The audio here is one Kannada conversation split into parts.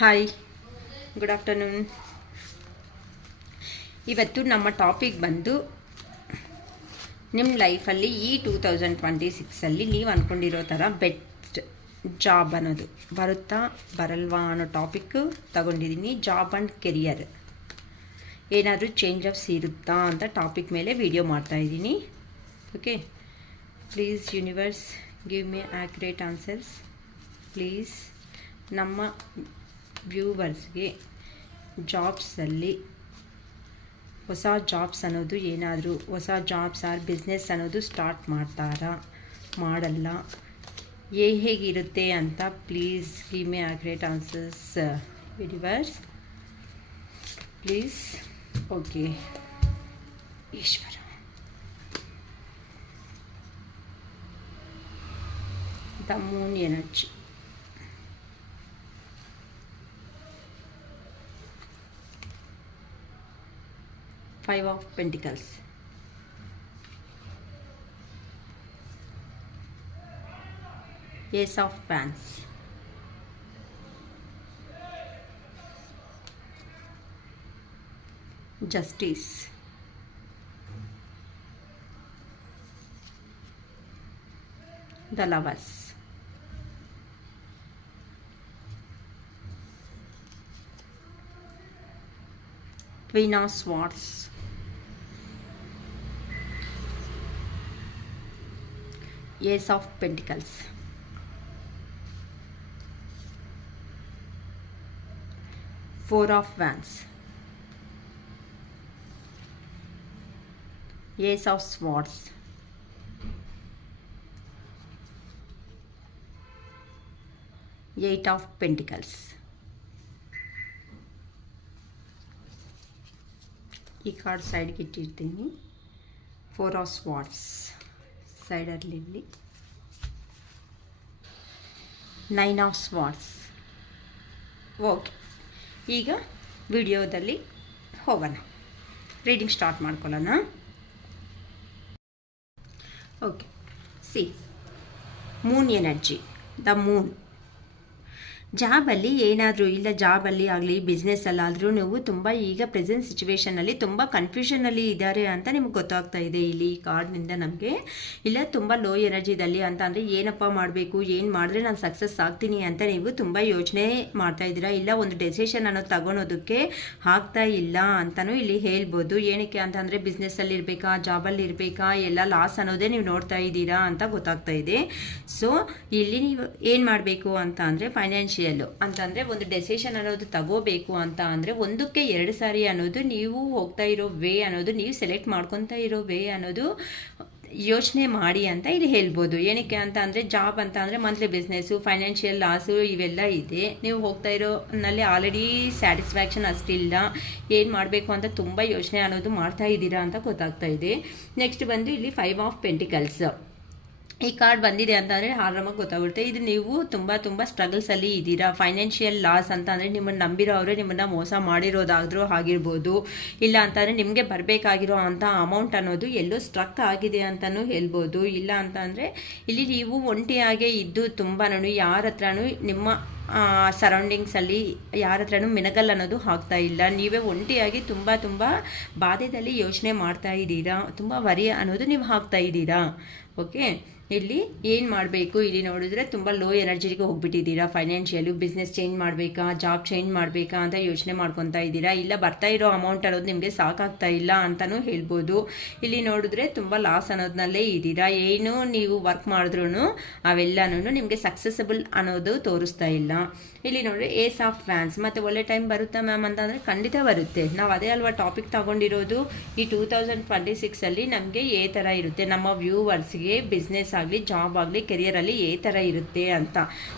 Hi, good afternoon. ಇವತ್ತು ನಮ್ಮ ಟಾಪಿಕ್ ಬಂದು ನಿಮ್ಮ ಲೈಫಲ್ಲಿ ಈ 2026 ನೀವು ಅಂದ್ಕೊಂಡಿರೋ ಥರ ಬೆಸ್ಟ್ ಜಾಬ್ ಅನ್ನೋದು ಬರುತ್ತಾ ಬರಲ್ವಾ ಅನ್ನೋ ಟಾಪಿಕ್ಕು ತಗೊಂಡಿದ್ದೀನಿ. ಜಾಬ್ ಆ್ಯಂಡ್ ಕೆರಿಯರ್ ಏನಾದರೂ ಚೇಂಜಸ್ ಇರುತ್ತಾ ಅಂತ ಟಾಪಿಕ್ ಮೇಲೆ ವಿಡಿಯೋ ಮಾಡ್ತಾಯಿದ್ದೀನಿ. Okay, please universe give me accurate answers please. ನಮ್ಮ ವ್ಯೂವರ್ಸ್ಗೆ ಜಾಬ್ಸಲ್ಲಿ ಹೊಸ ಜಾಬ್ಸ್ ಅನ್ನೋದು ಏನಾದರೂ ಹೊಸ ಜಾಬ್ಸ್ ಆರ್ ಬಿಸ್ನೆಸ್ ಅನ್ನೋದು ಸ್ಟಾರ್ಟ್ ಮಾಡ್ತಾರಾ ಮಾಡಲ್ಲ ಹೇಗಿರುತ್ತೆ ಅಂತ please give me accurate answers universe please. Okay, Ishwara the moon energy. Five of Pentacles, Ace of Wands, Justice, the Lovers, Queen of Swords, Ace of Pentacles, Four of Wands, Ace of Swords, Eight of Pentacles. ಈ ಕಾರ್ಡ್ ಸೈಡ್ಗೆ ಇಟ್ಟಿರ್ತೀನಿ. ಫೋರ್ ಆಫ್ ಸ್ವಾರ್ಡ್ಸ್ ಸೈಡಲ್ಲಿರಲಿ. Nine of swords. ಓಕೆ, ಈಗ ವಿಡಿಯೋದಲ್ಲಿ ಹೋಗೋಣ, ರೀಡಿಂಗ್ ಸ್ಟಾರ್ಟ್ ಮಾಡ್ಕೊಳ್ಳೋಣ. Okay, see moon energy, the moon. ಜಾಬಲ್ಲಿ ಏನಾದರೂ ಇಲ್ಲ, ಜಾಬಲ್ಲಿ ಆಗಲಿ ಬಿಸ್ನೆಸ್ಸಲ್ಲಾದರೂ ನೀವು ತುಂಬ ಈಗ ಪ್ರೆಸೆಂಟ್ ಸಿಚುವೇಷನಲ್ಲಿ ತುಂಬ ಕನ್ಫ್ಯೂಷನಲ್ಲಿ ಇದ್ದಾರೆ ಅಂತ ನಿಮ್ಗೆ ಗೊತ್ತಾಗ್ತಾ ಇದೆ ಇಲ್ಲಿ ಈ ಕಾರ್ಡ್ನಿಂದ ನಮಗೆ. ಇಲ್ಲ ತುಂಬ ಲೋ ಎನರ್ಜಿದಲ್ಲಿ ಅಂತ ಅಂದರೆ ಏನಪ್ಪ ಮಾಡಬೇಕು, ಏನು ಮಾಡಿದ್ರೆ ನಾನು ಸಕ್ಸಸ್ ಆಗ್ತೀನಿ ಅಂತ ನೀವು ತುಂಬ ಯೋಚನೆ ಮಾಡ್ತಾಯಿದ್ದೀರಾ. ಇಲ್ಲ ಒಂದು ಡೆಸಿಷನ್ ಅನ್ನೋದು ತಗೊಳೋದಕ್ಕೆ ಆಗ್ತಾ ಇಲ್ಲ ಅಂತಲೂ ಇಲ್ಲಿ ಹೇಳ್ಬೋದು. ಏನಕ್ಕೆ ಅಂತಂದರೆ ಬಿಸ್ನೆಸ್ಸಲ್ಲಿ ಇರಬೇಕಾ, ಜಾಬಲ್ಲಿ ಇರಬೇಕಾ, ಎಲ್ಲ ಲಾಸ್ ಅನ್ನೋದೇ ನೀವು ನೋಡ್ತಾ ಇದ್ದೀರಾ ಅಂತ ಗೊತ್ತಾಗ್ತಾ ಇದೆ. ಸೊ ಇಲ್ಲಿ ನೀವು ಏನು ಮಾಡಬೇಕು ಅಂತ ಅಂದರೆ ಫೈನಾನ್ಷಿಯಲ್ಲು ಅಂತಂದರೆ ಒಂದು ಡೆಸಿಷನ್ ಅನ್ನೋದು ತಗೋಬೇಕು ಅಂತ ಅಂದರೆ ಒಂದಕ್ಕೆ ಎರಡು ಸಾರಿ ಅನ್ನೋದು ನೀವು ಹೋಗ್ತಾ ಇರೋ ವೇ ಅನ್ನೋದು, ನೀವು ಸೆಲೆಕ್ಟ್ ಮಾಡ್ಕೊತಾ ಇರೋ ವೇ ಅನ್ನೋದು ಯೋಚನೆ ಮಾಡಿ ಅಂತ ಇಲ್ಲಿ ಹೇಳ್ಬೋದು. ಏನಕ್ಕೆ ಅಂತ ಅಂದರೆ ಜಾಬ್ ಅಂತ ಅಂದರೆ ಮಂತ್ಲಿ ಬಿಸ್ನೆಸ್ಸು, ಫೈನಾನ್ಷಿಯಲ್ ಲಾಸು ಇವೆಲ್ಲ ಇದೆ. ನೀವು ಹೋಗ್ತಾ ಇರೋನಲ್ಲಿ ಆಲ್ರೆಡಿ ಸ್ಯಾಟಿಸ್ಫ್ಯಾಕ್ಷನ್ ಅಷ್ಟಿಲ್ಲ, ಏನು ಮಾಡಬೇಕು ಅಂತ ತುಂಬ ಯೋಚನೆ ಅನ್ನೋದು ಮಾಡ್ತಾ ಇದ್ದೀರಾ ಅಂತ ಗೊತ್ತಾಗ್ತಾ ಇದೆ. ನೆಕ್ಸ್ಟ್ ಬಂದು ಇಲ್ಲಿ ಫೈವ್ ಆಫ್ ಪೆಂಟಿಕಲ್ಸ್ ಈ ಕಾರ್ಡ್ ಬಂದಿದೆ ಅಂತಂದರೆ ಆರಾಮಾಗಿ ಗೊತ್ತಾಗುತ್ತೆ. ಇದು ನೀವು ತುಂಬ ಸ್ಟ್ರಗಲ್ಸಲ್ಲಿ ಇದ್ದೀರಾ. ಫೈನಾನ್ಷಿಯಲ್ ಲಾಸ್ ಅಂತ ಅಂದರೆ ನಿಮ್ಮನ್ನು ನಂಬಿರೋರು ನಿಮ್ಮನ್ನು ಮೋಸ ಮಾಡಿರೋದಾದರೂ ಆಗಿರ್ಬೋದು. ಇಲ್ಲ ಅಂತಂದರೆ ನಿಮಗೆ ಬರಬೇಕಾಗಿರೋ ಅಂಥ ಅಮೌಂಟ್ ಅನ್ನೋದು ಎಲ್ಲೋ ಸ್ಟ್ರಕ್ ಆಗಿದೆ ಅಂತಲೂ ಹೇಳ್ಬೋದು. ಇಲ್ಲ ಅಂತಂದರೆ ಇಲ್ಲಿ ನೀವು ಒಂಟಿಯಾಗೇ ಇದ್ದು ತುಂಬಾ ಯಾರ ಹತ್ರನೂ ನಿಮ್ಮ ಸರೌಂಡಿಂಗ್ಸಲ್ಲಿ ಯಾರ ಹತ್ರನೂ ಮಿನಗಲ್ ಅನ್ನೋದು ಆಗ್ತಾ ಇಲ್ಲ. ನೀವೇ ಒಂಟಿಯಾಗಿ ತುಂಬ ಬಾಧೆದಲ್ಲಿ ಯೋಚನೆ ಮಾಡ್ತಾ ಇದ್ದೀರಾ, ತುಂಬ ವರಿ ಅನ್ನೋದು ನೀವು ಹಾಕ್ತಾ ಇದ್ದೀರಾ. ಓಕೆ, ಇಲ್ಲಿ ಏನು ಮಾಡಬೇಕು, ಇಲ್ಲಿ ನೋಡಿದ್ರೆ ತುಂಬ ಲೋ ಎನರ್ಜಿಗೆ ಹೋಗ್ಬಿಟ್ಟಿದ್ದೀರಾ. ಫೈನಾನ್ಷಿಯಲು ಬಿಸ್ನೆಸ್ ಚೇಂಜ್ ಮಾಡಬೇಕಾ, ಜಾಬ್ ಚೇಂಜ್ ಮಾಡಬೇಕಾ ಅಂತ ಯೋಚನೆ ಮಾಡ್ಕೊತಾ ಇದ್ದೀರಾ. ಇಲ್ಲ ಬರ್ತಾ ಇರೋ ಅಮೌಂಟ್ ಅನ್ನೋದು ನಿಮಗೆ ಸಾಕಾಗ್ತಾ ಇಲ್ಲ ಅಂತಲೂ ಹೇಳ್ಬೋದು. ಇಲ್ಲಿ ನೋಡಿದ್ರೆ ತುಂಬ ಲಾಸ್ ಅನ್ನೋದನ್ನಲ್ಲೇ ಇದ್ದೀರಾ. ಏನು ನೀವು ವರ್ಕ್ ಮಾಡಿದ್ರೂ ಅವೆಲ್ಲನೂ ನಿಮಗೆ ಸಕ್ಸಸ್ಸಬಲ್ ಅನ್ನೋದು ತೋರಿಸ್ತಾ ಇಲ್ಲ. ಇಲ್ಲಿ ನೋಡಿದ್ರೆ ಏಸ್ ಆಫ್ ಫ್ಯಾನ್ಸ್. ಮತ್ತು ಒಳ್ಳೆ ಟೈಮ್ ಬರುತ್ತಾ ಮ್ಯಾಮ್ ಅಂತಂದರೆ ಖಂಡಿತ ಬರುತ್ತೆ. ನಾವು ಅದೇ ಅಲ್ವಾ ಟಾಪಿಕ್ ತಗೊಂಡಿರೋದು. ಈ 2026 ನಮಗೆ ಏ ಥರ ಇರುತ್ತೆ, ನಮ್ಮ ವ್ಯೂವರ್ಸ್ಗೆ ಬಿಸ್ನೆಸ್ ಆಗಲಿ ಜಾಬ್ ಆಗಲಿ ಕೆರಿಯರಲ್ಲಿ ಏ ಥರ ಇರುತ್ತೆ ಅಂತ.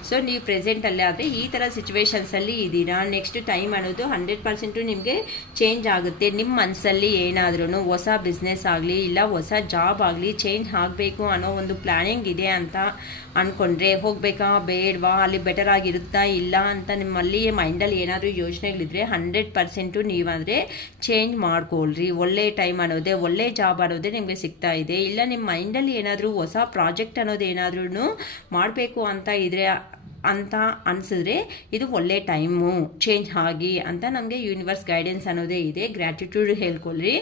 ಸೊ ನೀವು ಪ್ರೆಸೆಂಟಲ್ಲೇ ಆದರೆ ಈ ಥರ ಸಿಚುವೇಶನ್ಸಲ್ಲಿ ಇದ್ದೀರಾ. ನೆಕ್ಸ್ಟ್ ಟೈಮ್ ಅನ್ನೋದು 100% ನಿಮಗೆ ಚೇಂಜ್ ಆಗುತ್ತೆ. ನಿಮ್ಮ ಮನಸ್ಸಲ್ಲಿ ಏನಾದ್ರೂ ಹೊಸ ಬಿಸ್ನೆಸ್ ಆಗಲಿ ಇಲ್ಲ ಹೊಸ ಜಾಬ್ ಆಗಲಿ ಚೇಂಜ್ ಆಗಬೇಕು ಅನ್ನೋ ಒಂದು ಪ್ಲ್ಯಾನಿಂಗ್ ಇದೆ ಅಂತ ಅಂದ್ಕೊಂಡ್ರೆ ಹೋಗಬೇಕಾ ಬೇಡವಾ, ಅಲ್ಲಿ ಬೆಟರ್ ಆಗಿರುತ್ತಾ ಇಲ್ಲ ಅಂತ ನಿಮ್ಮಲ್ಲಿ ಮೈಂಡಲ್ಲಿ ಏನಾದರೂ ಯೋಚನೆಗಳಿದ್ರೆ 100% ನೀವಾದರೆ ಚೇಂಜ್ ಮಾಡ್ಕೊಳ್ರಿ. ಒಳ್ಳೆ ಟೈಮ್ ಅನ್ನೋದೇ, ಒಳ್ಳೆ ಜಾಬ್ ಅನ್ನೋದೇ ನಿಮಗೆ ಸಿಗ್ತಾ ಇದೆ. ಇಲ್ಲ ನಿಮ್ಮ ಮೈಂಡಲ್ಲಿ ಏನಾದರೂ ಹೊಸ ಪ್ರಾಜೆಕ್ಟ್ ಅನ್ನೋದು ಏನಾದ್ರೂ ಮಾಡಬೇಕು ಅಂತ ಇದ್ರೆ ಅಂತ ಅನಿಸಿದ್ರೆ ಇದು ಒಳ್ಳೆ ಟೈಮು ಚೇಂಜ್ ಆಗಿ ಅಂತ ನಮಗೆ ಯೂನಿವರ್ಸ್ ಗೈಡೆನ್ಸ್ ಅನ್ನೋದೇ ಇದೆ. ಗ್ರ್ಯಾಟಿಟ್ಯೂಡ್ ಹೇಳ್ಕೊಳ್ರಿ.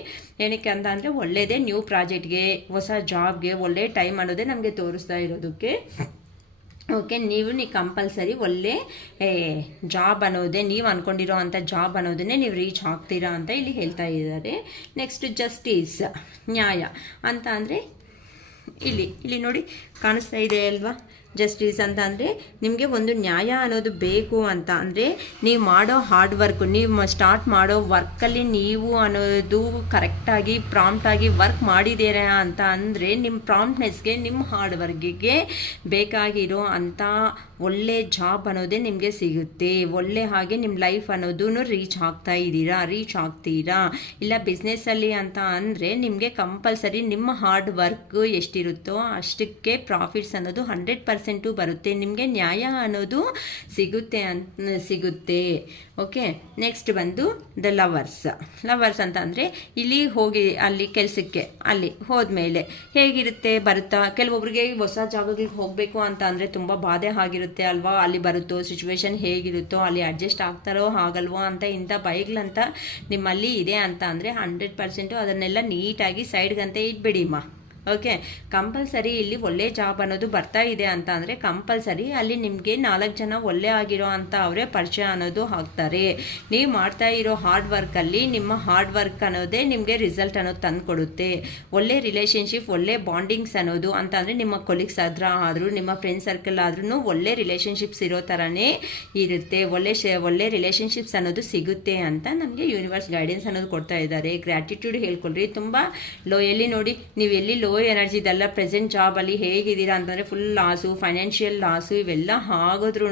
ಏನಕ್ಕೆ ಅಂತ ಅಂದರೆ ಒಳ್ಳೆಯದೇ, ನ್ಯೂ ಪ್ರಾಜೆಕ್ಟ್ಗೆ, ಹೊಸ ಜಾಬ್ಗೆ ಒಳ್ಳೆ ಟೈಮ್ ಅನ್ನೋದೇ ನಮಗೆ ತೋರಿಸ್ತಾ ಇರೋದಕ್ಕೆ. ಓಕೆ, ನೀವು ಕಂಪಲ್ಸರಿ ಒಳ್ಳೆ ಜಾಬ್ ಅನ್ನೋದೇ, ನೀವು ಅಂದ್ಕೊಂಡಿರೋ ಅಂಥ ಜಾಬ್ ಅನ್ನೋದನ್ನೇ ನೀವು ರೀಚ್ ಆಗ್ತೀರಾ ಅಂತ ಇಲ್ಲಿ ಹೇಳ್ತಾ ಇದ್ದಾರೆ. ನೆಕ್ಸ್ಟ್ ಜಸ್ಟಿಸ್, ನ್ಯಾಯ ಅಂತ ಅಂದರೆ ಇಲ್ಲಿ ನೋಡಿ ಕಾಣಿಸ್ತಾ ಇದೆ ಅಲ್ವಾ, ಜಸ್ಟಿಸ್ ಅಂತ ಅಂದರೆ ನಿಮಗೆ ಒಂದು ನ್ಯಾಯ ಅನ್ನೋದು ಬೇಕು ಅಂತ ಅಂದರೆ ನೀವು ಮಾಡೋ ಹಾರ್ಡ್ ವರ್ಕ್, ನೀವು ಸ್ಟಾರ್ಟ್ ಮಾಡೋ ವರ್ಕಲ್ಲಿ ನೀವು ಅನ್ನೋದು ಕರೆಕ್ಟಾಗಿ ಪ್ರಾಂಪ್ಟಾಗಿ ವರ್ಕ್ ಮಾಡಿದ್ದೀರಾ ಅಂತ ಅಂದರೆ ನಿಮ್ಮ ಪ್ರಾಂಪ್ಟ್ನೆಸ್ಗೆ, ನಿಮ್ಮ ಹಾರ್ಡ್ ವರ್ಕಿಗೆ ಬೇಕಾಗಿರೋ ಅಂಥ ಒಳ್ಳೆ ಜಾಬ್ ಅನ್ನೋದೇ ನಿಮಗೆ ಸಿಗುತ್ತೆ. ಒಳ್ಳೆ ಹಾಗೆ ನಿಮ್ಮ ಲೈಫ್ ಅನ್ನೋದು ರೀಚ್ ಆಗ್ತೀರಾ. ಇಲ್ಲ ಬಿಸ್ನೆಸ್ಸಲ್ಲಿ ಅಂತ ಅಂದರೆ ನಿಮಗೆ ಕಂಪಲ್ಸರಿ ನಿಮ್ಮ ಹಾರ್ಡ್ ವರ್ಕ್ ಎಷ್ಟಿರುತ್ತೋ ಅಷ್ಟಕ್ಕೆ ಪ್ರಾಫಿಟ್ಸ್ ಅನ್ನೋದು 100% ಬರುತ್ತೆ. ನಿಮಗೆ ನ್ಯಾಯ ಅನ್ನೋದು ಸಿಗುತ್ತೆ. ಓಕೆ, ನೆಕ್ಸ್ಟ್ ಬಂದು ದ ಲವರ್ಸ್ ಅಂತ ಅಂದರೆ ಇಲ್ಲಿ ಹೋಗಿ ಅಲ್ಲಿ ಕೆಲಸಕ್ಕೆ ಅಲ್ಲಿ ಹೋದ್ಮೇಲೆ ಹೇಗಿರುತ್ತೆ ಬರುತ್ತಾ, ಕೆಲವೊಬ್ರಿಗೆ ಹೊಸ ಜಾಗಗಳಿಗೆ ಹೋಗಬೇಕು ಅಂತ ಅಂದರೆ ತುಂಬ ಬಾಧೆ ಆಗಿರುತ್ತೆ ಅಲ್ವಾ, ಅಲ್ಲಿ ಬರುತ್ತೋ ಸಿಚುವೇಶನ್ ಹೇಗಿರುತ್ತೋ ಅಲ್ಲಿ ಅಡ್ಜಸ್ಟ್ ಆಗ್ತಾರೋ ಆಗಲ್ವೋ ಅಂತ ಇಂಥ ಬೈಕ್ಲಂತ ನಿಮ್ಮಲ್ಲಿ ಇದೆ ಅಂತ ಅಂದರೆ 100% ಅದನ್ನೆಲ್ಲ ನೀಟಾಗಿ ಸೈಡ್ಗಂತ ಇಟ್ಬಿಡಿಮ್ಮ. ಓಕೆ, ಕಂಪಲ್ಸರಿ ಇಲ್ಲಿ ಒಳ್ಳೆ ಜಾಬ್ ಅನ್ನೋದು ಬರ್ತಾ ಇದೆ ಅಂತ ಅಂದರೆ ಕಂಪಲ್ಸರಿ ಅಲ್ಲಿ ನಿಮಗೆ 4 ಜನ ಒಳ್ಳೆ ಆಗಿರೋ ಅಂತ ಅವರೇ ಪರಿಚಯ ಅನ್ನೋದು ಆಗ್ತಾರೆ. ನೀವು ಮಾಡ್ತಾ ಇರೋ ಹಾರ್ಡ್ ವರ್ಕಲ್ಲಿ ನಿಮ್ಮ ಹಾರ್ಡ್ ವರ್ಕ್ ಅನ್ನೋದೇ ನಿಮಗೆ ರಿಸಲ್ಟ್ ಅನ್ನೋದು ತಂದು ಕೊಡುತ್ತೆ. ಒಳ್ಳೆ ರಿಲೇಷನ್ಶಿಪ್, ಒಳ್ಳೆ ಬಾಂಡಿಂಗ್ಸ್ ಅನ್ನೋದು ಅಂತ ಅಂದರೆ ನಿಮ್ಮ ಕೊಲೀಗ್ಸ್ ಆದರೂ ನಿಮ್ಮ ಫ್ರೆಂಡ್ ಸರ್ಕಲ್ ಆದ್ರೂ ಒಳ್ಳೆ ರಿಲೇಷನ್ಶಿಪ್ಸ್ ಇರೋ ಥರನೇ ಇರುತ್ತೆ. ಒಳ್ಳೆ ರಿಲೇಷನ್ಶಿಪ್ಸ್ ಅನ್ನೋದು ಸಿಗುತ್ತೆ ಅಂತ ನಮಗೆ ಯೂನಿವರ್ಸ್ ಗೈಡೆನ್ಸ್ ಅನ್ನೋದು ಕೊಡ್ತಾ ಇದ್ದಾರೆ. ಗ್ರ್ಯಾಟಿಟ್ಯೂಡ್ ಹೇಳ್ಕೊಳ್ರಿ. ತುಂಬ ಎಲ್ಲಿ ನೋಡಿ ನೀವು ಎಲ್ಲಿ ಲೋ ಎನರ್ಜಿ ಇದೆಲ್ಲ ಪ್ರೆಸೆಂಟ್ ಜಾಬಲ್ಲಿ ಹೇಗಿದ್ದೀರಾ ಅಂತಂದರೆ ಫುಲ್ ಲಾಸು, ಫೈನಾನ್ಷಿಯಲ್ ಲಾಸು ಇವೆಲ್ಲ ಆಗೋದ್ರೂ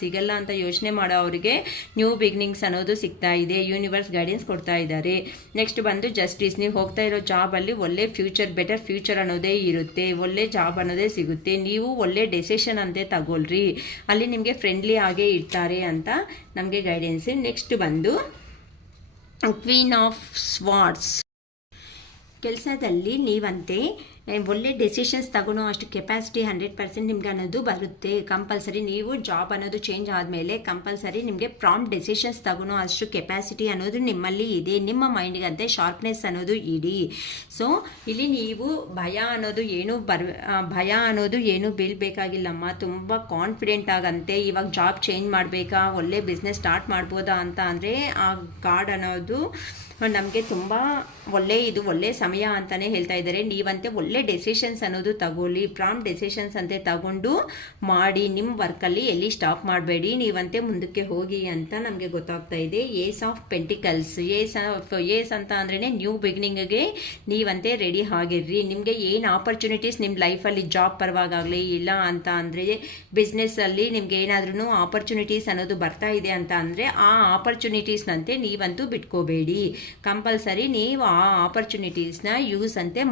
ಸಿಗಲ್ಲ ಅಂತ ಯೋಚನೆ ಮಾಡೋ ಅವರಿಗೆ ನ್ಯೂ ಬಿಗಿನಿಂಗ್ಸ್ ಅನ್ನೋದು ಸಿಗ್ತಾ ಇದೆ. ಯೂನಿವರ್ಸ್ ಗೈಡೆನ್ಸ್ ಕೊಡ್ತಾ ಇದ್ದಾರೆ. ನೆಕ್ಸ್ಟ್ ಬಂದು ಜಸ್ಟಿಸ್, ನೀವು ಹೋಗ್ತಾ ಇರೋ ಜಾಬಲ್ಲಿ ಒಳ್ಳೆ ಫ್ಯೂಚರ್, ಬೆಟರ್ ಫ್ಯೂಚರ್ ಅನ್ನೋದೇ ಇರುತ್ತೆ. ಒಳ್ಳೆ ಜಾಬ್ ಅನ್ನೋದೇ ಸಿಗುತ್ತೆ. ನೀವು ಒಳ್ಳೆ ಡೆಸಿಷನ್ ಅಂತೆ ತಗೊಳ್ರಿ. ಅಲ್ಲಿ ನಿಮಗೆ ಫ್ರೆಂಡ್ಲಿ ಆಗೇ ಇರ್ತಾರೆ ಅಂತ ನಮಗೆ ಗೈಡೆನ್ಸ್. ನೆಕ್ಸ್ಟ್ ಬಂದು ಕ್ವೀನ್ ಆಫ್ ಸ್ವಾರ್ಡ್ಸ್. ಕೆಲಸದಲ್ಲಿ ನೀವಂತೆ ಒಳ್ಳೆ ಡೆಸಿಷನ್ಸ್ ತಗೊಳ್ಳೋ ಅಷ್ಟು ಕೆಪಾಸಿಟಿ 100% ನಿಮ್ಗೆ ಅನ್ನೋದು ಬರುತ್ತೆ. ಕಂಪಲ್ಸರಿ ನೀವು ಜಾಬ್ ಅನ್ನೋದು ಚೇಂಜ್ ಆದಮೇಲೆ ಕಂಪಲ್ಸರಿ ನಿಮಗೆ ಪ್ರಾಂಪ್ಟ್ ಡೆಸಿಷನ್ಸ್ ತಗೊಳ್ಳೋ ಅಷ್ಟು ಕೆಪಾಸಿಟಿ ಅನ್ನೋದು ನಿಮ್ಮಲ್ಲಿ ಇದೆ. ನಿಮ್ಮ ಮೈಂಡ್ಗಂತೆ ಶಾರ್ಪ್ನೆಸ್ ಅನ್ನೋದು ಇಡಿ. ಸೊ ಇಲ್ಲಿ ನೀವು ಭಯ ಅನ್ನೋದು ಏನು ಬೀಳಬೇಕಾಗಿಲ್ಲಮ್ಮ. ತುಂಬ ಕಾನ್ಫಿಡೆಂಟ್ ಆಗಂತೆ ಇವಾಗ ಜಾಬ್ ಚೇಂಜ್ ಮಾಡಬೇಕಾ, ಒಳ್ಳೆ ಬಿಸ್ನೆಸ್ ಸ್ಟಾರ್ಟ್ ಮಾಡ್ಬೋದಾ ಅಂತ ಅಂದರೆ ಆ ಕಾರ್ಡ್ ಅನ್ನೋದು ನಮಗೆ ತುಂಬ ಒಳ್ಳೆ ಸಮಯ ಅಂತಲೇ ಹೇಳ್ತಾ ಇದ್ದಾರೆ. ನೀವಂತೆ ಒಳ್ಳೆ ಡೆಸಿಷನ್ಸ್ ಅನ್ನೋದು ತಗೊಳ್ಳಿ. ಪ್ರಾಂಪ್ಟ್ ಡೆಸಿಷನ್ಸ್ ಅಂತೆ ತಗೊಂಡು ಮಾಡಿ. ನಿಮ್ಮ ವರ್ಕಲ್ಲಿ ಎಲ್ಲಿ ಸ್ಟಾಪ್ ಮಾಡಬೇಡಿ, ನೀವಂತೆ ಮುಂದಕ್ಕೆ ಹೋಗಿ ಅಂತ ನಮಗೆ ಗೊತ್ತಾಗ್ತಾ ಇದೆ. ಏಸ್ ಆಫ್ ಪೆಂಟಿಕಲ್ಸ್, ಏಸ್ ಅಂತ ಅಂದ್ರೇ ನ್ಯೂ ಬಿಗಿನಿಂಗ್ಗೆ ನೀವಂತೆ ರೆಡಿ ಆಗಿರ್ರಿ. ನಿಮಗೆ ಏನು ಆಪರ್ಚುನಿಟೀಸ್ ನಿಮ್ಮ ಲೈಫಲ್ಲಿ ಜಾಬ್ ಪರವಾಗಲಿ ಇಲ್ಲ ಅಂತ ಅಂದರೆ ಬಿಸ್ನೆಸ್ಸಲ್ಲಿ ನಿಮ್ಗೆ ಏನಾದ್ರೂ ಆಪರ್ಚುನಿಟೀಸ್ ಅನ್ನೋದು ಬರ್ತಾ ಇದೆ ಅಂತ ಅಂದರೆ ಆ ಆಪರ್ಚುನಿಟೀಸ್ನಂತೆ ನೀವಂತೂ ಬಿಟ್ಕೋಬೇಡಿ. ಕಂಪಲ್ಸರಿ ನೀವು ಆ ಆಪರ್ಚುನಿಟೀಸ್ನ ಯೂಸ್ ಅಂತೆ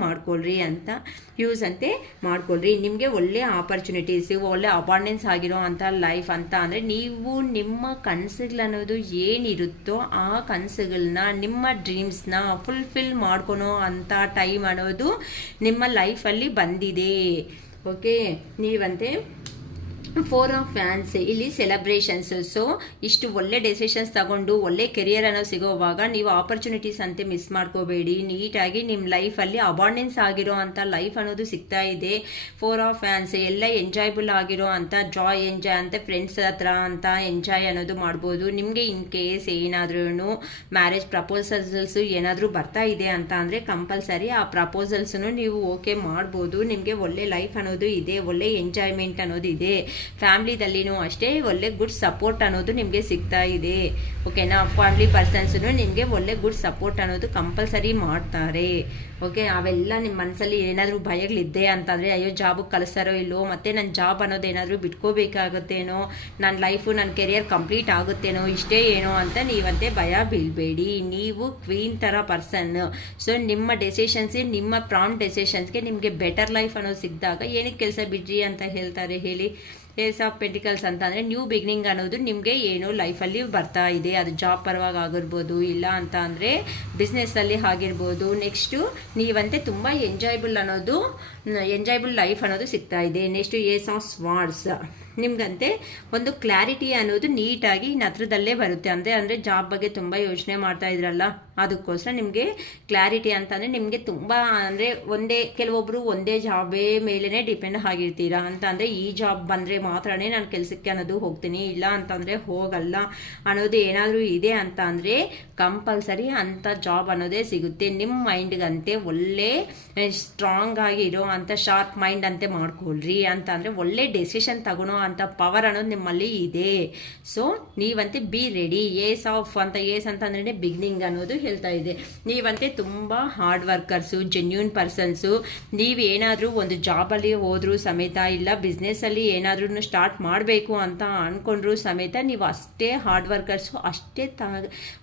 ಮಾಡ್ಕೊಳ್ರಿ. ನಿಮಗೆ ಒಳ್ಳೆ ಆಪರ್ಚುನಿಟೀಸ್, ಒಳ್ಳೆ ಅಬಂಡೆನ್ಸ್ ಆಗಿರೋ ಅಂಥ ಲೈಫ್ ಅಂತ ಅಂದರೆ ನೀವು ನಿಮ್ಮ ಕನಸುಗಳನ್ನೋದು ಏನಿರುತ್ತೋ ಆ ಕನಸುಗಳನ್ನ, ನಿಮ್ಮ ಡ್ರೀಮ್ಸ್ನ ಫುಲ್ಫಿಲ್ ಮಾಡ್ಕೊಳೋ ಅಂಥ ಟೈಮ್ ಅನ್ನೋದು ನಿಮ್ಮ ಲೈಫಲ್ಲಿ ಬಂದಿದೆ. ಓಕೆ, ನೀವಂತೆ 4 ಆಫ್ ಫ್ಯಾನ್ಸ್ ಇಲ್ಲಿ ಸೆಲೆಬ್ರೇಷನ್ಸ್. ಸೊ ಇಷ್ಟು ಒಳ್ಳೆ ಡೆಸಿಷನ್ಸ್ ತಗೊಂಡು ಒಳ್ಳೆ ಕೆರಿಯರ್ ಅನ್ನೋ ಸಿಗೋವಾಗ ನೀವು ಆಪರ್ಚುನಿಟೀಸ್ ಅಂತೆ ಮಿಸ್ ಮಾಡ್ಕೋಬೇಡಿ. ನೀಟಾಗಿ ನಿಮ್ಮ ಲೈಫಲ್ಲಿ ಅಬಂಡೆನ್ಸ್ ಆಗಿರೋ ಅಂಥ ಲೈಫ್ ಅನ್ನೋದು ಸಿಗ್ತಾ ಇದೆ. 4 ಆಫ್ ಫ್ಯಾನ್ಸ್ ಎಲ್ಲ ಎಂಜಾಯ್ಬಲ್ ಆಗಿರೋ ಅಂಥ ಎಂಜಾಯ್ ಅಂತ ಫ್ರೆಂಡ್ಸ್ ಹತ್ರ ಅಂತ ಎಂಜಾಯ್ ಅನ್ನೋದು ಮಾಡ್ಬೋದು. ನಿಮಗೆ ಇನ್ ಕೇಸ್ ಏನಾದ್ರೂ ಮ್ಯಾರೇಜ್ ಪ್ರಪೋಸಲ್ಸ್ ಏನಾದರೂ ಬರ್ತಾ ಇದೆ ಅಂತ ಅಂದರೆ ಕಂಪಲ್ಸರಿ ಆ ಪ್ರಪೋಸಲ್ಸ್ನು ನೀವು ಓಕೆ ಮಾಡ್ಬೋದು. ನಿಮಗೆ ಒಳ್ಳೆ ಲೈಫ್ ಅನ್ನೋದು ಇದೆ, ಒಳ್ಳೆ ಎಂಜಾಯ್ಮೆಂಟ್ ಅನ್ನೋದು ಇದೆ. ಫ್ಯಾಮಿಲಿದಲ್ಲಿನೂ ಅಷ್ಟೇ ಒಳ್ಳೆ ಗುಡ್ ಸಪೋರ್ಟ್ ಅನ್ನೋದು ನಿಮಗೆ ಸಿಗ್ತಾ ಇದೆ. ಓಕೆನಾ, ಫ್ಯಾಮಿಲಿ ಪರ್ಸನ್ಸ್ನು ನಿಮಗೆ ಒಳ್ಳೆ ಗುಡ್ ಸಪೋರ್ಟ್ ಅನ್ನೋದು ಕಂಪಲ್ಸರಿ ಮಾಡ್ತಾರೆ. ಓಕೆ, ಅವೆಲ್ಲ ನಿಮ್ಮ ಮನಸ್ಸಲ್ಲಿ ಏನಾದರೂ ಭಯಗಳಿದ್ದೆ ಅಂತಂದರೆ ಅಯ್ಯೋ ಜಾಬಿಗೆ ಕಳಿಸ್ತಾರೋ ಇಲ್ಲೋ, ಮತ್ತು ನನ್ನ ಜಾಬ್ ಅನ್ನೋದು ಏನಾದರೂ ಬಿಟ್ಕೋಬೇಕಾಗುತ್ತೇನೋ, ನನ್ನ ಲೈಫು ನನ್ನ ಕೆರಿಯರ್ ಕಂಪ್ಲೀಟ್ ಆಗುತ್ತೇನೋ, ಇಷ್ಟೇ ಏನೋ ಅಂತ ನೀವಂತೆ ಭಯ ಬೀಳಬೇಡಿ. ನೀವು ಕ್ವೀನ್ ಥರ ಪರ್ಸನ್. ಸೊ ನಿಮ್ಮ ಡೆಸಿಷನ್ಸ್, ನಿಮ್ಮ ಪ್ರಾಂಪ್ಟ್ ಡೆಸಿಷನ್ಸ್ಗೆ ನಿಮಗೆ ಬೆಟರ್ ಲೈಫ್ ಅನ್ನೋದು ಸಿಕ್ಕಿದಾಗ ಏನಕ್ಕೆ ಕೆಲಸ ಬಿಡ್ರಿ ಅಂತ ಹೇಳ್ತಾರೆ ಹೇಳಿ. ಏಸ್ ಆಫ್ ಪೆಂಟಿಕಲ್ಸ್ ಅಂತ ಅಂದರೆ ನ್ಯೂ ಬಿಗಿನಿಂಗ್ ಅನ್ನೋದು ನಿಮಗೆ ಏನೋ ಲೈಫಲ್ಲಿ ಬರ್ತಾ ಇದೆ. ಅದು ಜಾಬ್ ಪರವಾಗಿ ಆಗಿರ್ಬೋದು, ಇಲ್ಲ ಅಂತ ಅಂದರೆ ಬಿಸ್ನೆಸ್ಸಲ್ಲಿ ಆಗಿರ್ಬೋದು. ನೆಕ್ಸ್ಟು ನೀವಂತೆ ತುಂಬ ಎಂಜಾಯ್ಬಲ್ ಲೈಫ್ ಅನ್ನೋದು ಸಿಗ್ತಾ ಇದೆ. Next Ace of ಸ್ವಾರ್ಡ್ಸ್. ನಿಮ್ಗಂತೆ ಒಂದು ಕ್ಲಾರಿಟಿ ಅನ್ನೋದು ನೀಟಾಗಿ ಇನ್ನು ಹತ್ರದಲ್ಲೇ ಬರುತ್ತೆ. ಅಂದರೆ ಜಾಬ್ ಬಗ್ಗೆ ತುಂಬ ಯೋಚನೆ ಮಾಡ್ತಾ ಇದ್ರಲ್ಲ, ಅದಕ್ಕೋಸ್ಕರ ನಿಮಗೆ ಕ್ಲಾರಿಟಿ ಅಂತಂದರೆ ನಿಮಗೆ ತುಂಬ ಅಂದರೆ ಕೆಲವೊಬ್ಬರು ಒಂದೇ ಜಾಬೇ ಮೇಲೇ ಡಿಪೆಂಡ್ ಆಗಿರ್ತೀರಾ. ಅಂದರೆ ಈ ಜಾಬ್ ಬಂದರೆ ಮಾತ್ರನೇ ನಾನು ಕೆಲಸಕ್ಕೆ ಅನ್ನೋದು ಹೋಗ್ತೀನಿ, ಇಲ್ಲ ಅಂತಂದರೆ ಹೋಗಲ್ಲ ಅನ್ನೋದು ಏನಾದರೂ ಇದೆ ಅಂತ ಅಂದರೆ ಕಂಪಲ್ಸರಿ ಅಂಥ ಜಾಬ್ ಅನ್ನೋದೇ ಸಿಗುತ್ತೆ. ನಿಮ್ಮ ಮೈಂಡ್ಗಂತೆ ಒಳ್ಳೆ ಸ್ಟ್ರಾಂಗ್ ಆಗಿರೋ ಅಂಥ ಶಾರ್ಪ್ ಮೈಂಡ್ ಅಂತೆ ಮಾಡ್ಕೊಳ್ರಿ. ಅಂದರೆ ಒಳ್ಳೆ ಡೆಸಿಷನ್ ತಗೊಳೋ ಅಂತ ಪವರ್ ಅನ್ನೋದು ನಿಮ್ಮಲ್ಲಿ ಇದೆ. ಸೊ ನೀವಂತೆ ಬಿ ರೆಡಿ. ಏಸ್ ಅಂತಂದ್ರೆ ಬಿಗಿನಿಂಗ್ ಅನ್ನೋದು ಹೇಳ್ತಾ ಇದೆ. ನೀವಂತೆ ತುಂಬ ಹಾರ್ಡ್ ವರ್ಕರ್ಸು, ಜೆನ್ಯೂನ್ ಪರ್ಸನ್ಸು. ನೀವೇನಾದರೂ ಒಂದು ಜಾಬಲ್ಲಿ ಹೋದ್ರೂ ಸಮೇತ, ಇಲ್ಲ ಬಿಸ್ನೆಸ್ಸಲ್ಲಿ ಏನಾದ್ರೂ ಸ್ಟಾರ್ಟ್ ಮಾಡಬೇಕು ಅಂತ ಅಂದ್ಕೊಂಡ್ರೂ ಸಮೇತ ನೀವು ಅಷ್ಟೇ ಹಾರ್ಡ್ ವರ್ಕರ್ಸು,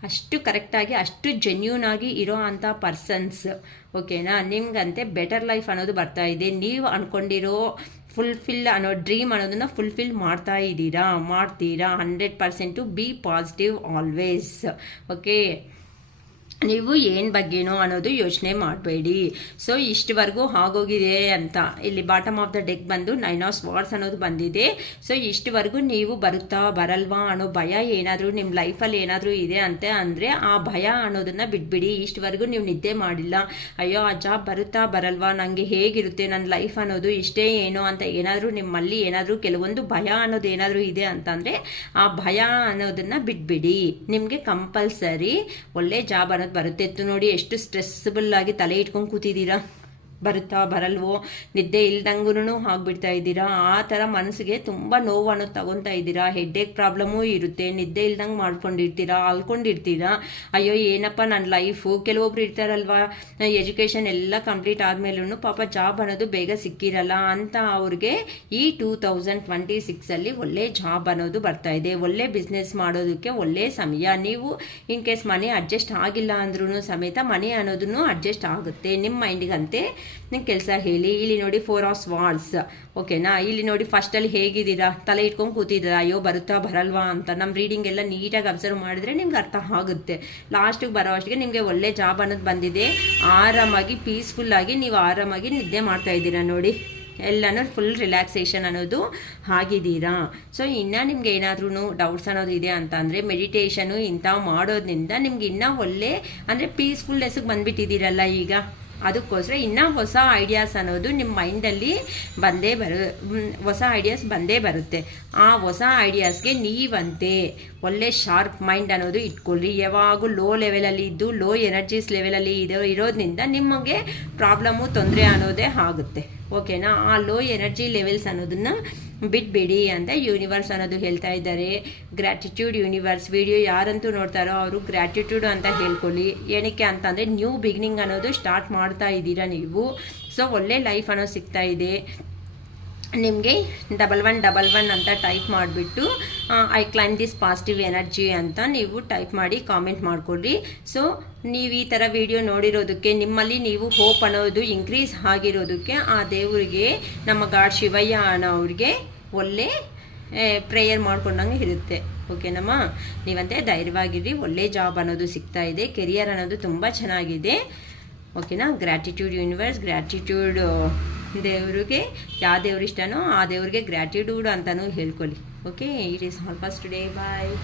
ಅಷ್ಟು ಕರೆಕ್ಟಾಗಿ, ಅಷ್ಟು ಜೆನ್ಯೂನ್ ಆಗಿ ಇರೋ ಅಂಥ ಪರ್ಸನ್ಸ್. ಓಕೆನಾ? ನಿಮ್ಗಂತೆ ಬೆಟರ್ ಲೈಫ್ ಅನ್ನೋದು ಬರ್ತಾ ಇದೆ. ನೀವು ಅಂದ್ಕೊಂಡಿರೋ ಫುಲ್ಫಿಲ್ ಅನ್ನೋ ಡ್ರೀಮ್ ಅನ್ನೋದನ್ನು ಫುಲ್ಫಿಲ್ ಮಾಡ್ತೀರಾ. 100%. B positive always. ಓಕೆ, ನೀವು ಏನು ಬಗ್ಗೆನೋ ಅನ್ನೋದು ಯೋಚನೆ ಮಾಡಬೇಡಿ. ಸೊ ಇಷ್ಟವರೆಗೂ ಆಗೋಗಿದೆ ಅಂತ ಇಲ್ಲಿ ಬಾಟಮ್ ಆಫ್ ದ ಡೆಕ್ ಬಂದು 9 ಆಫ್ ಸ್ವಾರ್ಡ್ಸ್ ಅನ್ನೋದು ಬಂದಿದೆ. ಸೊ ಇಷ್ಟವರೆಗೂ ನೀವು ಬರುತ್ತಾ ಬರಲ್ವಾ ಅನ್ನೋ ಭಯ ಏನಾದರೂ ನಿಮ್ಮ ಲೈಫಲ್ಲಿ ಏನಾದರೂ ಇದೆ ಅಂತ ಅಂದರೆ ಆ ಭಯ ಅನ್ನೋದನ್ನು ಬಿಟ್ಬಿಡಿ. ಇಷ್ಟವರೆಗೂ ನೀವು ನಿದ್ದೆ ಮಾಡಿಲ್ಲ, ಅಯ್ಯೋ ಆ ಜಾಬ್ ಬರುತ್ತಾ ಬರಲ್ವಾ, ನನಗೆ ಹೇಗಿರುತ್ತೆ ನನ್ನ ಲೈಫ್ ಅನ್ನೋದು ಇಷ್ಟೇ ಏನೋ ಅಂತ ಏನಾದರೂ ನಿಮ್ಮಲ್ಲಿ ಏನಾದರೂ ಕೆಲವೊಂದು ಭಯ ಅನ್ನೋದು ಏನಾದರೂ ಇದೆ ಅಂತಂದರೆ ಆ ಭಯ ಅನ್ನೋದನ್ನು ಬಿಟ್ಬಿಡಿ. ನಿಮಗೆ ಕಂಪಲ್ಸರಿ ಒಳ್ಳೆ ಜಾಬ್ ಅನ್ನೋದು ಬರುತ್ತೆ. ನೋಡಿ ಎಷ್ಟು ಸ್ಟ್ರೆಸ್ಫುಲ್ ಆಗಿ ತಲೆ ಇಟ್ಕೊಂಡು ಕೂತಿದ್ದೀರಾ, ಬರುತ್ತಾ ಬರಲ್ವೋ, ನಿದ್ದೆ ಇಲ್ದಂಗೂ ಆಗ್ಬಿಡ್ತಾ ಇದ್ದೀರಾ. ಆ ಥರ ಮನಸ್ಸಿಗೆ ತುಂಬ ನೋವು ಅನ್ನೋದು ತಗೊತಾ ಇದ್ದೀರಾ. ಹೆಡ್ಡೇಕ್ ಪ್ರಾಬ್ಲಮೂ ಇರುತ್ತೆ, ನಿದ್ದೆ ಇಲ್ದಂಗೆ ಮಾಡ್ಕೊಂಡಿರ್ತೀರಾ, ಅಲ್ಕೊಂಡಿರ್ತೀರಾ. ಅಯ್ಯೋ ಏನಪ್ಪ ನನ್ನ ಲೈಫು. ಕೆಲವೊಬ್ರು ಇರ್ತಾರಲ್ವ, ಎಜುಕೇಷನ್ ಎಲ್ಲ ಕಂಪ್ಲೀಟ್ ಆದಮೇಲೂ ಪಾಪ ಜಾಬ್ ಅನ್ನೋದು ಬೇಗ ಸಿಕ್ಕಿರಲ್ಲ ಅಂತ ಅವ್ರಿಗೆ ಈ 2026 ಒಳ್ಳೆ ಜಾಬ್ ಅನ್ನೋದು ಬರ್ತಾ ಇದೆ. ಒಳ್ಳೆ ಬಿಸ್ನೆಸ್ ಮಾಡೋದಕ್ಕೆ ಒಳ್ಳೆ ಸಮಯ. ನೀವು ಇನ್ ಕೇಸ್ ಮನಿ ಅಡ್ಜಸ್ಟ್ ಆಗಿಲ್ಲ ಅಂದ್ರೂ ಸಮೇತ ಮನಿ ಅನ್ನೋದನ್ನು ಅಡ್ಜಸ್ಟ್ ಆಗುತ್ತೆ. ನಿಮ್ಮ ಮೈಂಡಿಗಂತೆ ನಿಮ್ಮ ಕೆಲಸ ಹೇಳಿ. ಇಲ್ಲಿ ನೋಡಿ 4 ಆಫ್ ಸ್ವಾರ್ಡ್ಸ್. ಓಕೆನಾ? ಇಲ್ಲಿ ನೋಡಿ ಫಸ್ಟಲ್ಲಿ ಹೇಗಿದ್ದೀರಾ, ತಲೆ ಇಟ್ಕೊಂಡು ಕೂತಿದ್ದೀರಾ, ಅಯ್ಯೋ ಬರುತ್ತಾ ಬರಲ್ವಾ ಅಂತ. ನಮ್ಮ ರೀಡಿಂಗ್ ಎಲ್ಲ ನೀಟಾಗಿ ಅಬ್ಸರ್ವ್ ಮಾಡಿದ್ರೆ ನಿಮ್ಗೆ ಅರ್ಥ ಆಗುತ್ತೆ. ಲಾಸ್ಟಿಗೆ ಬರೋ ಅಷ್ಟಿಗೆ ನಿಮಗೆ ಒಳ್ಳೆ ಜಾಬ್ ಅನ್ನೋದು ಬಂದಿದೆ. ಆರಾಮಾಗಿ ಪೀಸ್ಫುಲ್ಲಾಗಿ ನೀವು ಆರಾಮಾಗಿ ನಿದ್ದೆ ಮಾಡ್ತಾ ಇದ್ದೀರಾ. ನೋಡಿ ಎಲ್ಲನೂ ಫುಲ್ ರಿಲ್ಯಾಕ್ಸೇಷನ್ ಅನ್ನೋದು ಆಗಿದ್ದೀರಾ. ಸೊ ಇನ್ನು ನಿಮ್ಗೆ ಏನಾದ್ರೂ ಡೌಟ್ಸ್ ಅನ್ನೋದು ಇದೆ ಅಂತ ಅಂದರೆ ಮೆಡಿಟೇಷನು ಇಂಥವು ಮಾಡೋದ್ರಿಂದ ನಿಮ್ಗೆ ಇನ್ನೂ ಒಳ್ಳೆ ಅಂದರೆ ಪೀಸ್ಫುಲ್ನೆಸ್ಗೆ ಬಂದುಬಿಟ್ಟಿದ್ದೀರಲ್ಲ ಈಗ. ಅದಕ್ಕೋಸ್ಕರ ಇನ್ನೂ ಹೊಸ ಐಡಿಯಾಸ್ ಅನ್ನೋದು ನಿಮ್ಮ ಮೈಂಡಲ್ಲಿ ಹೊಸ ಐಡಿಯಾಸ್ ಬಂದೇ ಬರುತ್ತೆ. ಆ ಹೊಸ ಐಡಿಯಾಸ್ಗೆ ನೀವಂತೆ ಒಳ್ಳೆ ಶಾರ್ಪ್ ಮೈಂಡ್ ಅನ್ನೋದು ಇಟ್ಕೊಳ್ಳಿ. ಯಾವಾಗೂ ಲೋ ಲೆವೆಲಲ್ಲಿ ಇದ್ದು ಲೋ ಎನರ್ಜೀಸ್ ಲೆವೆಲಲ್ಲಿ ಇರೋದ್ರಿಂದ ನಿಮಗೆ ಪ್ರಾಬ್ಲಮ್ಮು, ತೊಂದರೆ ಅನ್ನೋದೇ ಆಗುತ್ತೆ. ಓಕೆನಾ? ಆ ಲೋ ಎನರ್ಜಿ ಲೆವೆಲ್ಸ್ ಅನ್ನೋದನ್ನು ಬಿಟ್ಬಿಡಿ ಅಂತ ಯೂನಿವರ್ಸ್ ಅನ್ನೋದು ಹೇಳ್ತಾ ಇದ್ದಾರೆ. ಗ್ರ್ಯಾಟಿಟ್ಯೂಡ್ ಯೂನಿವರ್ಸ್ ವಿಡಿಯೋ ಯಾರಂತೂ ನೋಡ್ತಾರೋ ಅವರು ಗ್ರ್ಯಾಟಿಟ್ಯೂಡ್ ಅಂತ ಹೇಳ್ಕೊಳ್ಳಿ. ಏನಕ್ಕೆ ಅಂತಂದರೆ ನ್ಯೂ ಬಿಗಿನಿಂಗ್ ಅನ್ನೋದು ಸ್ಟಾರ್ಟ್ ಮಾಡ್ತಾ ಇದ್ದೀರಾ ನೀವು. ಸೊ ಒಳ್ಳೆ ಲೈಫ್ ಅನ್ನೋದು ಸಿಗ್ತಾ ಇದೆ ನಿಮಗೆ. 1111 ಅಂತ ಟೈಪ್ ಮಾಡಿಬಿಟ್ಟು I claim this positive energy ಅಂತ ನೀವು ಟೈಪ್ ಮಾಡಿ ಕಾಮೆಂಟ್ ಮಾಡಿಕೊಡ್ರಿ. ಸೊ ನೀವು ಈ ಥರ ವಿಡಿಯೋ ನೋಡಿರೋದಕ್ಕೆ, ನಿಮ್ಮಲ್ಲಿ ನೀವು ಹೋಪ್ ಅನ್ನೋದು ಇನ್ಕ್ರೀಸ್ ಆಗಿರೋದಕ್ಕೆ ಆ ದೇವರಿಗೆ, ನಮ್ಮ ಗಾಡ್ ಶಿವಯ್ಯ ಅನ್ನೋರಿಗೆ ಒಳ್ಳೆ ಪ್ರೇಯರ್ ಮಾಡ್ಕೊಂಡಂಗೆ ಇರುತ್ತೆ. ಓಕೆನಮ್ಮ? ನೀವಂತೆ ಧೈರ್ಯವಾಗಿರಿ. ಒಳ್ಳೆ ಜಾಬ್ ಅನ್ನೋದು ಸಿಗ್ತಾ ಇದೆ. ಕೆರಿಯರ್ ಅನ್ನೋದು ತುಂಬ ಚೆನ್ನಾಗಿದೆ. ಓಕೆನಾ? ಗ್ರ್ಯಾಟಿಟ್ಯೂಡ್ ಯೂನಿವರ್ಸ್, ಗ್ರ್ಯಾಟಿಟ್ಯೂಡ್ ದೇವರಿಗೆ, ಯಾವ ದೇವ್ರು ಇಷ್ಟನೋ ಆ ದೇವ್ರಿಗೆ ಗ್ರ್ಯಾಟಿಟ್ಯೂಡ್ ಅಂತಲೂ ಹೇಳ್ಕೊಳ್ಳಿ. Okay, it is all for today. Bye.